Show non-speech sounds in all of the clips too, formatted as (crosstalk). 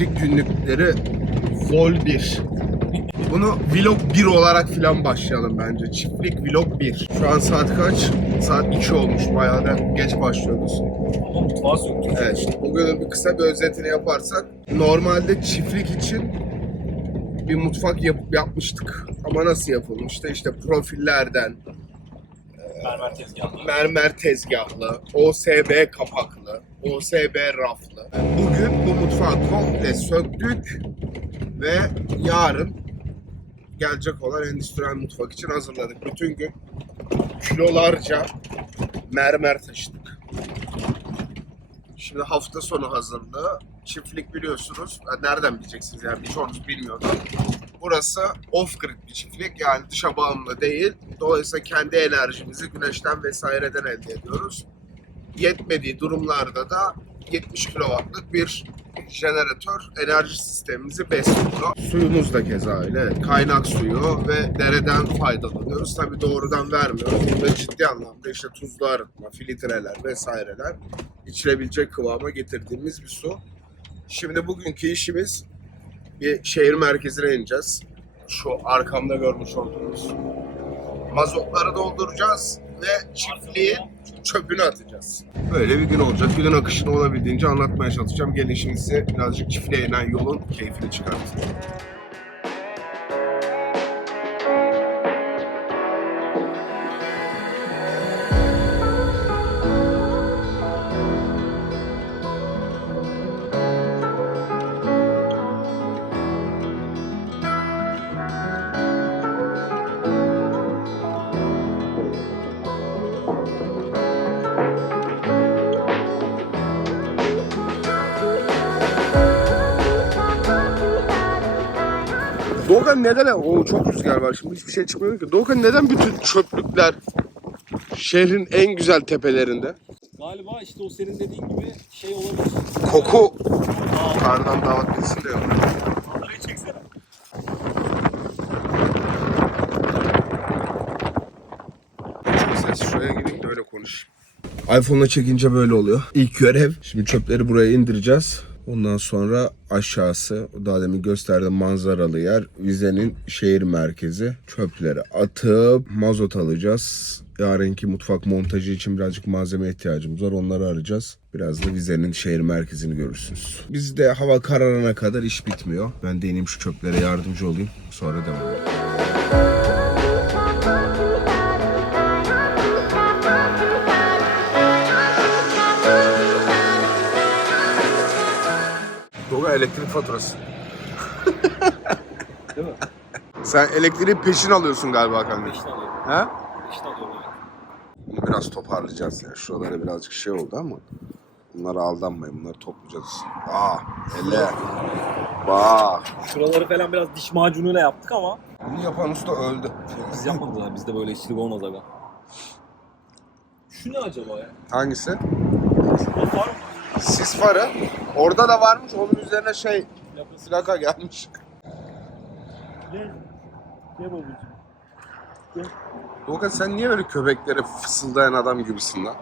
çiftlik günlükleri Vol 1. Bunu vlog 1 olarak filan başlayalım bence. Çiftlik vlog 1. Şu an saat kaç? Saat 2 olmuş. Bayağı da geç başlıyoruz. Ama mutfağa söktük. Evet işte bugünün bir kısa bir özetini yaparsak normalde çiftlik için bir mutfak yap- yapmıştık. Ama nasıl yapılmıştı? İşte profillerden, Mermer tezgahı. mermer tezgahlı, OSB kapaklı, OSB raflı. Bugün bu mutfağı komple söktük ve yarın gelecek olan endüstriyel mutfak için hazırladık. Bütün gün kilolarca mermer taşıdık. Şimdi hafta sonu hazırlığı. Çiftlik biliyorsunuz. Nereden bileceksiniz yani birçoğunuz bilmiyordu. Burası off-grid bir çiftlik yani dışa bağımlı değil. Dolayısıyla kendi enerjimizi güneşten vesaireden elde ediyoruz. Yetmediği durumlarda da 70 kW'lık bir jeneratör enerji sistemimizi besliyor. Suyumuz da keza öyle. Kaynak suyu ve dereden faydalanıyoruz. Tabi doğrudan vermiyoruz. Burada ciddi anlamda işte tuzlu arıtma, filtreler vesaireler içilebilecek kıvama getirdiğimiz bir su. Şimdi bugünkü işimiz bir şehir merkezine ineceğiz. Şu arkamda görmüş olduğunuz mazotları dolduracağız ve çiftliğin çöpünü atacağız. Böyle bir gün olacak. Günün akışını olabildiğince anlatmaya çalışacağım. Gelin şimdi birazcık çiftliğe inen yolun keyfini çıkartayım. Doğukan neden? O çok rüzgar var şimdi hiçbir şey çıkmıyor ki. Doğukan neden bütün çöplükler şehrin en güzel tepelerinde? Galiba işte o senin dediğin gibi şey olabilir. Koku kardan davat bilsin de yok. çeksene. Çok ses şuraya gideyim de öyle konuşayım. iPhone'la çekince böyle oluyor. İlk görev. Şimdi çöpleri buraya indireceğiz. Ondan sonra aşağısı, daha demin gösterdiğim manzaralı yer, vizenin şehir merkezi. Çöpleri atıp mazot alacağız. Yarınki mutfak montajı için birazcık malzeme ihtiyacımız var. Onları arayacağız. Biraz da vizenin şehir merkezini görürsünüz. Bizde hava kararana kadar iş bitmiyor. Ben de ineyim şu çöplere yardımcı olayım. Sonra devam edelim. Elektrik faturası. (laughs) Değil mi? Sen elektriği peşin alıyorsun galiba kanka. Beşte alıyorum. He? Beşte alıyorum. evet. Bunu biraz toparlayacağız ya. Şuralara birazcık şey oldu ama. Bunlara aldanmayın. Bunları toplayacağız. Aa, ele. Bak. Şuraları falan biraz diş macunuyla yaptık ama Bunu yapan usta öldü. biz yapmadık abi. Bizde böyle işçilik olmaz aga. Şu ne acaba ya? Hangisi? O var mı? Sis farı. Orada da varmış. Onun üzerine şey plaka gelmiş. Gel. Gel babacığım. Doğukan sen niye böyle köpeklere fısıldayan adam gibisin lan?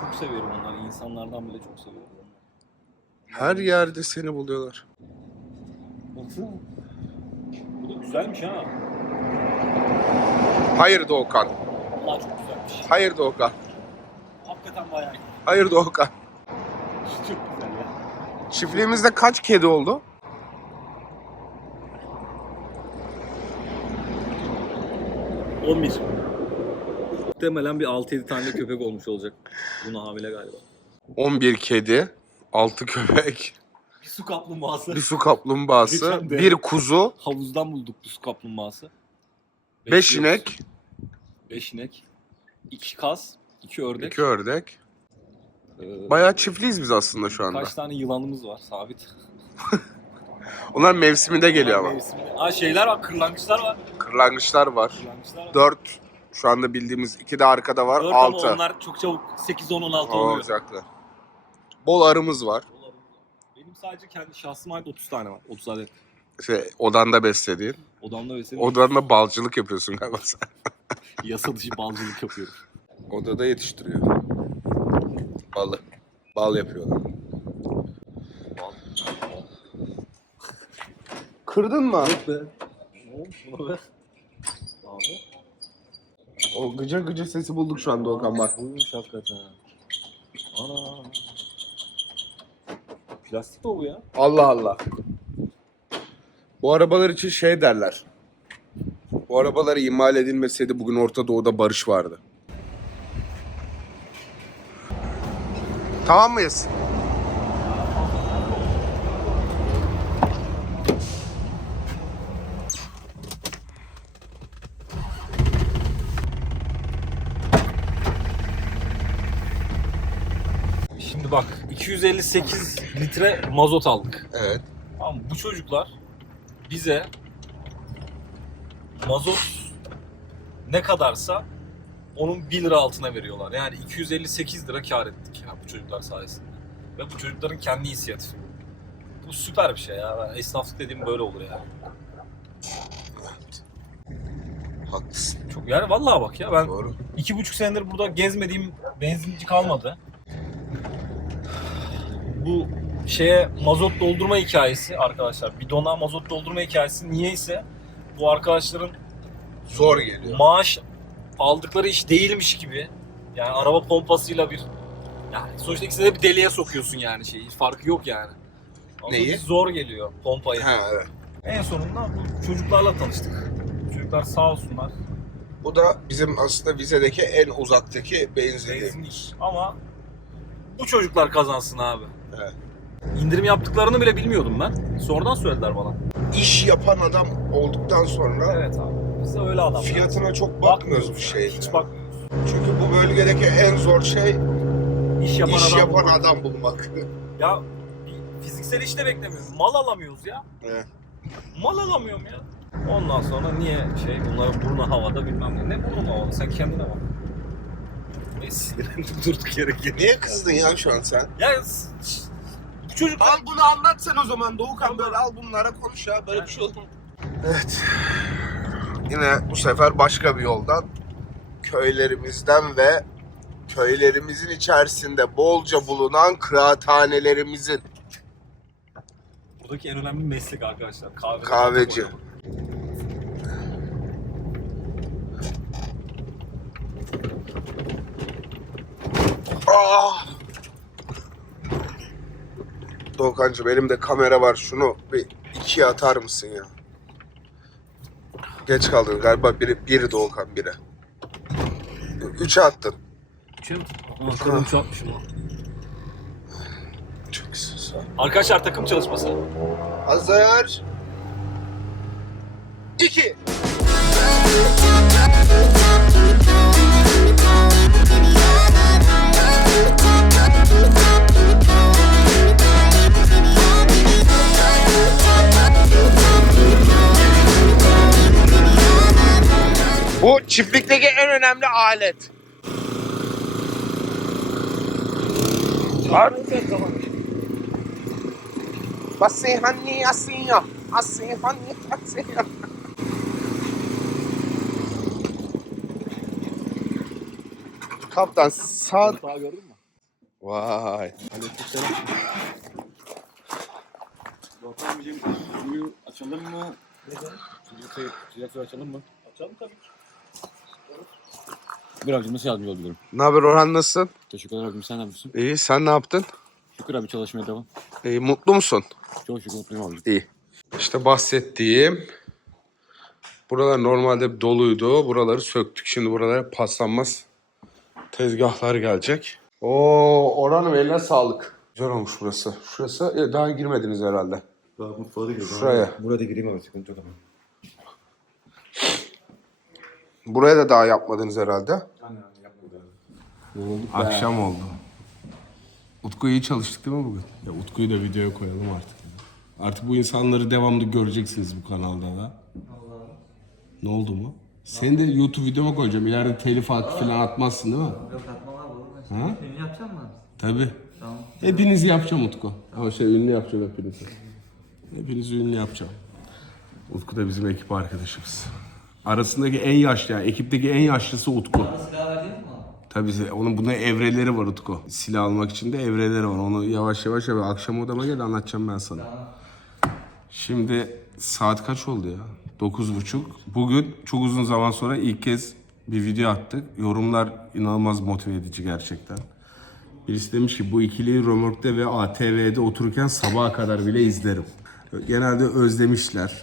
Çok seviyorum onları. İnsanlardan bile çok seviyorum. Her yerde seni buluyorlar. Baksana. Bu da güzelmiş ha. Hayır Doğukan. Allah çok güzelmiş. Hayır Doğukan. Hakikaten bayağı iyi. Hayır Doğukan. Çok güzel ya. Çiftliğimizde kaç kedi oldu? On bir. Muhtemelen bir 6-7 tane köpek olmuş olacak. Buna hamile galiba. 11 kedi, 6 köpek, Bir su kaplumbağası. bir su kaplumbağası, Geçen de- bir kuzu, Havuzdan bulduk bu su kaplumbağası. 5 inek, 5 inek. 2 kaz, 2 ördek. 2 ördek. Ee, Bayağı çiftliyiz biz aslında şu anda. Kaç tane yılanımız var sabit. (laughs) Onlar mevsiminde geliyor ama. Mevsiminde. Aa şeyler var, kırlangıçlar var. Kırlangıçlar var. Kırlangıçlar var. 4 şu anda bildiğimiz 2 de arkada var. Dört ama 6 onlar çok çabuk 8-10-16 oluyor. olacaklar. Bol arımız var. Benim sadece kendi şahsıma ait 30 tane var. 30 adet. Şey, odanda beslediğin. Odamda senin Odanda balcılık yapıyorsun galiba sen. yasa dışı balcılık yapıyorum. Odada yetiştiriyor. Balı. Bal yapıyorlar. Bal. Kırdın mı? be. Ne olmuş buna be? Abi. O gıcır gıcır sesi bulduk şu anda Okan bak. Buymuş hakikaten. Ana. Plastik mi bu ya? Allah Allah. Bu arabalar için şey derler. Bu arabalar imal edilmeseydi bugün Orta Doğu'da barış vardı. Tamam mıyız? Şimdi bak 258 litre mazot aldık. Evet. Tamam bu çocuklar bize mazot ne kadarsa onun 1 lira altına veriyorlar. Yani 258 lira kar ettik ya bu çocuklar sayesinde. Ve bu çocukların kendi inisiyatifi. Bu süper bir şey ya. Ben Esnaflık dediğim böyle olur yani. Haklısın. Çok yani vallahi bak ya ben Doğru. iki buçuk senedir burada gezmediğim benzinci kalmadı. Bu şeye mazot doldurma hikayesi arkadaşlar. Bidona mazot doldurma hikayesi niyeyse bu arkadaşların Zor geliyor. maaş aldıkları iş değilmiş gibi. Yani araba pompasıyla bir yani sonuçta ikisini de bir deliğe sokuyorsun yani şeyi. Farkı yok yani. Ama Neyi? Zor geliyor pompayı. Ha, evet. En sonunda bu çocuklarla tanıştık. Çocuklar sağ olsunlar. Bu da bizim aslında vizedeki en uzaktaki benzinli. Benzin iş. Ama bu çocuklar kazansın abi. Evet. İndirim yaptıklarını bile bilmiyordum ben. Sonradan söylediler bana. İş yapan adam olduktan sonra Evet abi. Biz de öyle adamlar. fiyatına çok bakmıyoruz bu yani, şeyin. Hiç bakmıyoruz. Çünkü bu bölgedeki en zor şey İş yapan iş adam. yapan bulmak. adam bulmak. (laughs) Ya fiziksel iş de beklemiyoruz. Mal alamıyoruz ya. Evet. Mal alamıyorum ya. Ondan sonra niye şey bunların burnu havada bilmem ne. Ne burnu havada sen kendine bak. Ne sinirlendim (laughs) durduk yere. Niye kızdın ya şu an sen? Ya bu çocuklar Al bunu anlat sen o zaman Doğukan böyle al bunlara konuş ya böyle bir şey oldu mu? Evet. Yine bu sefer başka bir yoldan köylerimizden ve köylerimizin içerisinde bolca bulunan kıraathanelerimizin buradaki en önemli meslek arkadaşlar. Kahve Kahveci. Ah! Doğukancığım elimde kamera var şunu bir ikiye atar mısın ya? Geç kaldın galiba biri, biri Doğukan biri. Üçe attın. Üçe mi? Aa, kırmızı çarpmışım lan. Çok güzel. Arkadaşlar takım çalışması. Hazır. İki. Bu çiftlikteki en önemli alet. Basihani asiya. Asihani asiya. Kaptan sağ... Daha gördün mü? Vay. Aleykümselam. Dortmund'cığım suyu açalım mı? Neden? Sıcak su, sıcak su açalım mı? Açalım tabii ki. Şükür abicim nasıl yardımcı olabilirim? Ne haber Orhan nasılsın? Teşekkürler abicim sen ne yapıyorsun? İyi sen ne yaptın? Şükür abi çalışmaya devam. İyi mutlu musun? Çok şükür mutluyum abicim. İyi. İşte bahsettiğim buralar normalde doluydu. Buraları söktük. Şimdi buralara paslanmaz tezgahlar gelecek. Oo Orhan'ım eline sağlık. Güzel olmuş burası. Şurası e, daha girmediniz herhalde. Daha mutfağa da girdim. Şuraya. Burada da gireyim ama sıkıntı yok ama. Buraya da daha yapmadınız herhalde. Yorulduk Akşam oldu. Utku iyi çalıştık değil mi bugün? Ya Utku'yu da videoya koyalım artık. Artık bu insanları devamlı göreceksiniz bu kanalda da. Ne oldu mu? Seni de YouTube videoma koyacağım. İleride telif hakkı falan atmazsın değil mi? Yok atmam abi olur. Ben Ha? Seni yapacağım mı? Tabii. Tamam. Hepinizi yapacağım Utku. Ama şey ünlü yapacağım hepinizi. Hepinizi ünlü yapacağım. Utku da bizim ekip arkadaşımız. Arasındaki en yaşlı yani ekipteki en yaşlısı Utku. Abi? Tabii onun buna evreleri var Utku. Silah almak için de evreleri var. Onu yavaş yavaş yavaş akşam odama gel anlatacağım ben sana. Şimdi saat kaç oldu ya? 9.30. Bugün çok uzun zaman sonra ilk kez bir video attık. Yorumlar inanılmaz motive edici gerçekten. Birisi demiş ki bu ikiliyi Römork'te ve ATV'de otururken sabaha kadar bile izlerim. Genelde özlemişler.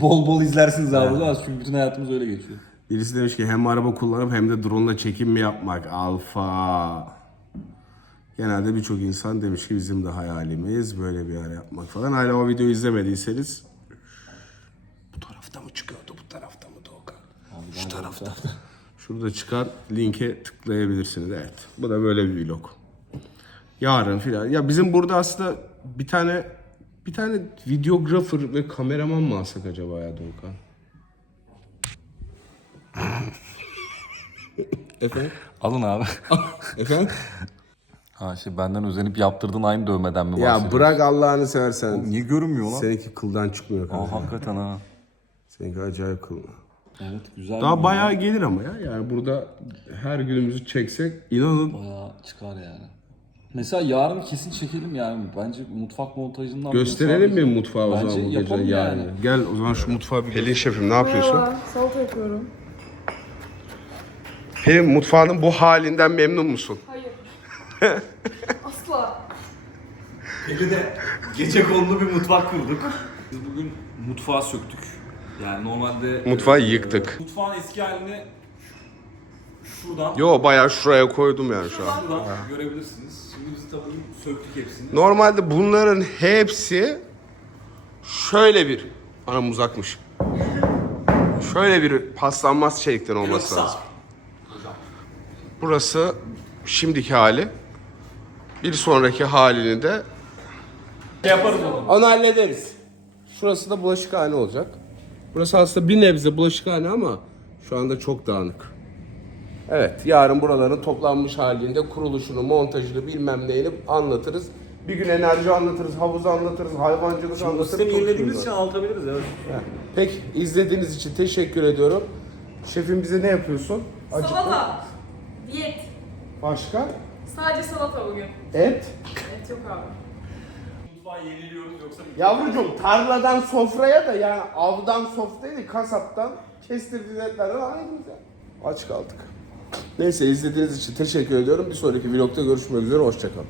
bol bol izlersiniz abi. Az çünkü bütün hayatımız öyle geçiyor. Birisi demiş ki hem araba kullanıp hem de drone ile çekim mi yapmak? Alfa. Genelde birçok insan demiş ki bizim de hayalimiz böyle bir yer yapmak falan. Hala o videoyu izlemediyseniz bu tarafta mı çıkıyordu bu tarafta mı Doğukan? Şu tarafta. Şurada çıkan linke tıklayabilirsiniz. Evet. Bu da böyle bir vlog. Yarın filan. Ya bizim burada aslında bir tane bir tane videographer ve kameraman mı alsak acaba ya Doğukan? Efendim? Alın abi. (laughs) Efendim? Ha şey benden özenip yaptırdığın aynı dövmeden mi Ya bahsediyorsun? bırak Allah'ını seversen. Niye görünmüyor lan? Seninki kıldan çıkmıyor kanka. Aa hakikaten ha. Seninki acayip kıl. Evet güzel. Daha bayağı gelir ama ya. Yani burada her günümüzü çeksek inanın Bayağı çıkar yani. Mesela yarın kesin çekelim yani. Bence mutfak montajından gösterelim mi mutfağı o Bence zaman bu gece yapalım yani. yani. Gel o zaman şu mutfağı bir Pelin şefim ne yapıyorsun? Merhaba, salata yapıyorum. Pelin mutfağının bu halinden memnun musun? Hayır. (laughs) Asla. Eline gece konulu bir mutfak kurduk. Biz bugün mutfağı söktük. Yani normalde... Mutfağı e, yıktık. Mutfağın eski halini şuradan, Yo bayağı şuraya koydum yani şu an. şuradan görebilirsiniz. Şimdi biz tabii söktük hepsini. Normalde bunların hepsi şöyle bir anam uzakmış. Şöyle bir paslanmaz çelikten olması lazım. Burası şimdiki hali. Bir sonraki halini de yaparız onu. onu hallederiz. Şurası da bulaşıkhane olacak. Burası aslında bir nebze bulaşıkhane ama şu anda çok dağınık. Evet, yarın buraların toplanmış halinde kuruluşunu, montajını, bilmem neyini anlatırız. Bir gün enerji anlatırız, havuzu anlatırız, hayvancılık anlatırız. Sistemi çok yenilediğimiz şey için anlatabiliriz evet. Peki, izlediğiniz için teşekkür ediyorum. Şefim bize ne yapıyorsun? Acıktın. Salata. Diyet. Başka? Sadece salata bugün. Et. Et yok abi. Mutfağı yeniliyoruz yoksa Yavrucuğum tarladan sofraya da yani avdan sofraya değil kasaptan kestirdiğin etlerden aynıyız ya. Aç kaldık. Neyse izlediğiniz için teşekkür ediyorum. Bir sonraki vlogda görüşmek üzere. Hoşçakalın.